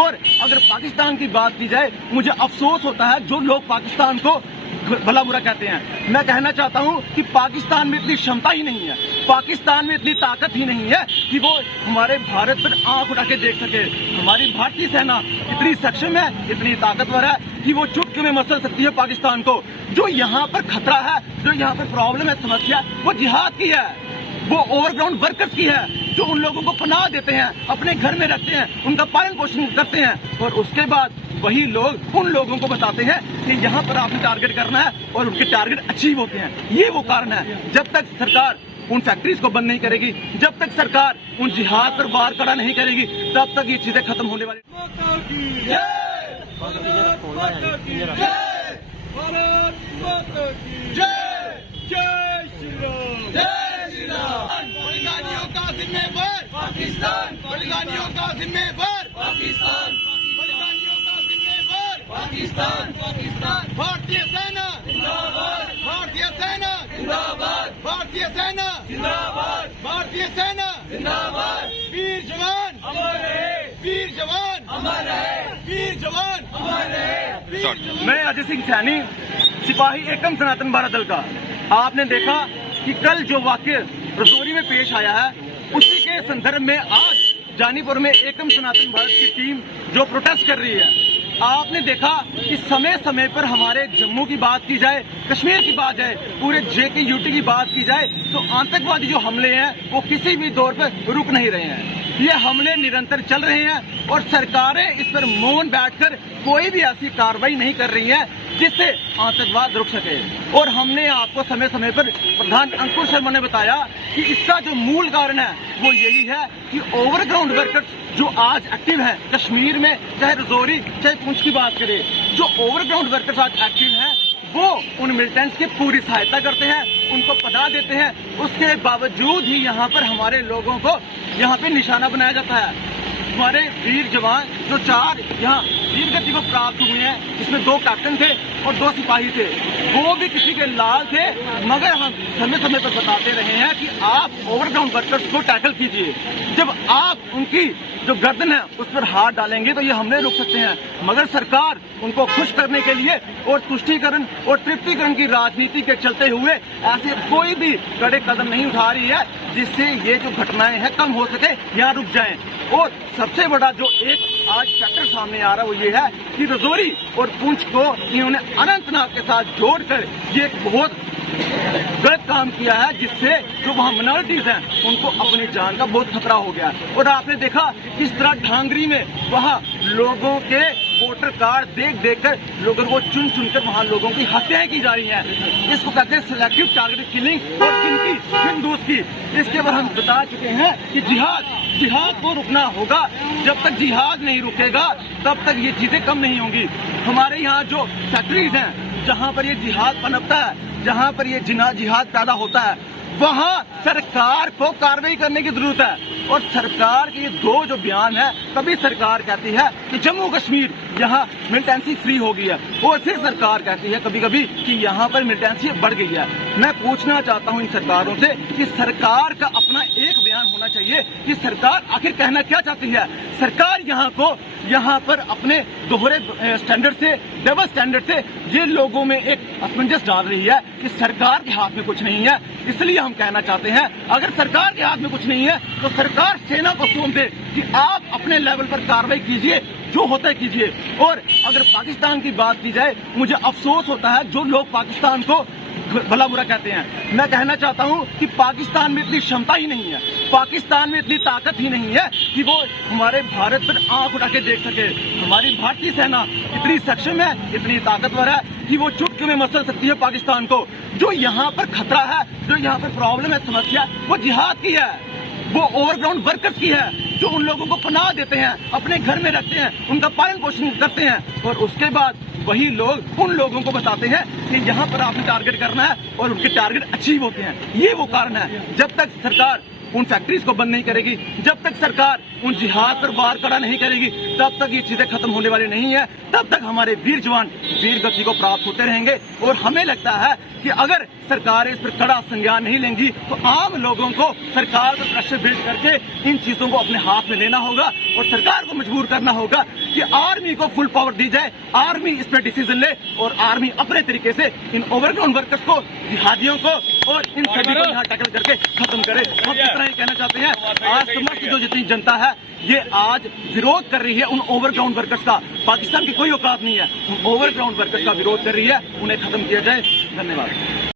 और अगर पाकिस्तान की बात की जाए, मुझे अफसोस होता है जो लोग पाकिस्तान को भला बुरा कहते हैं। मैं कहना चाहता हूं कि पाकिस्तान में इतनी क्षमता ही नहीं है, पाकिस्तान में इतनी ताकत ही नहीं है कि वो हमारे भारत पर आंख उठा के देख सके। हमारी भारतीय सेना इतनी सक्षम है, इतनी ताकतवर है कि वो चुटकी में मसल सकती है पाकिस्तान को। जो यहाँ पर खतरा है, जो यहाँ पर प्रॉब्लम है, समस्या, वो जिहाद की है, वो ओवरग्राउंड वर्कर्स की है, जो उन लोगों को पनाह देते हैं, अपने घर में रखते हैं, उनका पालन पोषण करते हैं, और उसके बाद वही लोग उन लोगों को बताते हैं कि यहाँ पर आपने टारगेट करना है, और उनके टारगेट अचीव होते हैं। ये वो कारण है। जब तक सरकार उन फैक्ट्रीज को बंद नहीं करेगी, जब तक सरकार उन जिहाद पर वार खड़ा नहीं करेगी, तब तक ये चीजें खत्म होने वाली। बलिदानियों का जिम्मेवार पाकिस्तान, बलिदानियों का जिम्मेवार पाकिस्तान, बलिदानियों का जिम्मेवार पाकिस्तान, पाकिस्तान। भारतीय सेना जिंदाबाद, भारतीय सेना जिंदाबाद, भारतीय सेना जिंदाबाद, भारतीय सेना जिंदाबाद। वीर जवान अमर रहे, वीर जवान अमर रहे, वीर जवान अमर रहे। मैं अजय सिंह सैनी, सिपाही एकम सनातन भारत दल का। आपने देखा कि कल जो वाक्य रजौरी में पेश आया है, उसी के संदर्भ में आज जानीपुर में एकम सनातन भारत की टीम जो प्रोटेस्ट कर रही है। आपने देखा कि समय समय पर हमारे जम्मू की बात की जाए, कश्मीर की बात जाए, पूरे JKUT की बात की जाए, तो आतंकवादी जो हमले हैं वो किसी भी दौर पर रुक नहीं रहे हैं। ये हमले निरंतर चल रहे हैं और सरकारें इस पर मौन बैठकर कोई भी ऐसी कार्रवाई नहीं कर रही है जिससे आतंकवाद रुक सके। और हमने आपको समय समय पर प्रधान अंकुर शर्मा ने बताया कि इसका जो मूल कारण है वो यही है कि ओवरग्राउंड वर्कर्स जो आज एक्टिव हैं कश्मीर में, चाहे रजौरी चाहे पुंछ की बात करें, जो ओवरग्राउंड वर्कर्स आज एक्टिव हैं वो उन मिलिटेंट्स की पूरी सहायता करते हैं, उनको पनाह देते हैं। उसके बावजूद ही यहाँ पर हमारे लोगों को यहाँ पे निशाना बनाया जाता है। हमारे वीर जवान जो 4 यहाँ वीर गति को प्राप्त हुए हैं, जिसमें 2 कैप्टन थे और 2 सिपाही थे, वो भी किसी के लाल थे, मगर हम समय समय पर बताते रहे हैं कि आप ओवरग्राउंड वर्कर्स को टैकल कीजिए। जब आप उनकी जो गर्दन है उस पर हाथ डालेंगे तो ये हमले रुक सकते हैं, मगर सरकार उनको खुश करने के लिए और तुष्टीकरण और तृप्तिकरण की राजनीति के चलते हुए ऐसे कोई भी कड़े कदम नहीं उठा रही है जिससे ये जो घटनाएं हैं कम हो सके या रुक जाएं। और सबसे बड़ा जो एक आज फैक्टर सामने आ रहा है वो ये है कि रजौरी और पुंछ को इन्होंने अनंतनाग के साथ जोड़कर ये एक बहुत गलत काम किया है, जिससे जो वहाँ माइनॉरिटीज हैं उनको अपनी जान का बहुत खतरा हो गया। और आपने देखा किस तरह ढांगरी में वहाँ लोगों के वोटर कार्ड देख देखकर लोगों को चुन चुनकर वहाँ लोगों की हत्याएं की जा रही हैं। इसको कहते हैं सिलेक्टिव टारगेटेड किलिंग। और किनकी? हिंदूज की। इसके बाद हम बता चुके हैं कि जिहाद को रुकना होगा। जब तक जिहाद नहीं रुकेगा तब तक ये चीजें कम नहीं होंगी। हमारे यहाँ जो फैक्ट्रीज हैं जहाँ पर ये जिहाद पनपता है, जहाँ पर ये जिहाद पैदा होता है, वहाँ सरकार को कार्रवाई करने की जरूरत है। और सरकार के ये 2 जो बयान है, तभी सरकार कहती है कि जम्मू कश्मीर यहाँ मिलिटेंसी फ्री हो गई है, और फिर सरकार कहती है कभी कभी कि यहाँ पर मिलिटेंसी बढ़ गई है। मैं पूछना चाहता हूँ इन सरकारों से कि सरकार का अपना एक बयान होना चाहिए कि सरकार आखिर कहना क्या चाहती है। सरकार यहाँ पर अपने दोहरे स्टैंडर्ड से, डबल स्टैंडर्ड से ये लोगों में एक असमंजस डाल रही है कि सरकार के हाथ में कुछ नहीं है। इसलिए हम कहना चाहते हैं अगर सरकार के हाथ में कुछ नहीं है तो सरकार सेना को सौंप दे कि आप अपने लेवल पर कार्रवाई कीजिए, जो होता है कीजिए। और अगर पाकिस्तान की बात की जाए, मुझे अफसोस होता है जो लोग पाकिस्तान को भला बुरा कहते हैं। मैं कहना चाहता हूं कि पाकिस्तान में इतनी क्षमता ही नहीं है, पाकिस्तान में इतनी ताकत ही नहीं है कि वो हमारे भारत पर आंख उठा के देख सके। हमारी भारतीय सेना इतनी सक्षम है, इतनी ताकतवर है कि वो चुटकी में मसल सकती है पाकिस्तान को। जो यहाँ पर खतरा है, जो यहाँ पर प्रॉब्लम है, समस्या, वो जिहाद की है, वो ओवरग्राउंड वर्कर्स की है, जो उन लोगों को पनाह देते हैं, अपने घर में रखते हैं, उनका पालन पोषण करते हैं, और उसके बाद वही लोग उन लोगों को बताते हैं कि यहाँ पर आपने टारगेट करना है, और उनके टारगेट अचीव होते हैं। ये वो कारण है। जब तक सरकार उन फैक्ट्रीज को बंद नहीं करेगी, जब तक सरकार उन जिहाद पर वार कड़ा नहीं करेगी, तब तक ये चीजें खत्म होने वाली नहीं है। तब तक हमारे वीर जवान वीर गति को प्राप्त होते रहेंगे। और हमें लगता है कि अगर सरकारें इस पर कड़ा संज्ञान नहीं लेंगी तो आम लोगों को सरकार पर प्रेशर बिल्ड करके इन चीजों को अपने हाथ में लेना होगा और सरकार को मजबूर करना होगा कि आर्मी को फुल पावर दी जाए, आर्मी इस पर डिसीजन ले और आर्मी अपने तरीके से इन ओवरग्राउंड वर्कर्स को, जिहादियों को और इन सभी को यहाँ टैकल करके खत्म करे। हम इतना ही कहना चाहते हैं, आज समस्त जो जितनी जनता है ये आज विरोध कर रही है उन ओवरग्राउंड वर्कर्स का। पाकिस्तान की कोई औकात नहीं है, उन ओवरग्राउंड वर्कर्स का विरोध कर रही है, उन्हें खत्म किया जाए। धन्यवाद।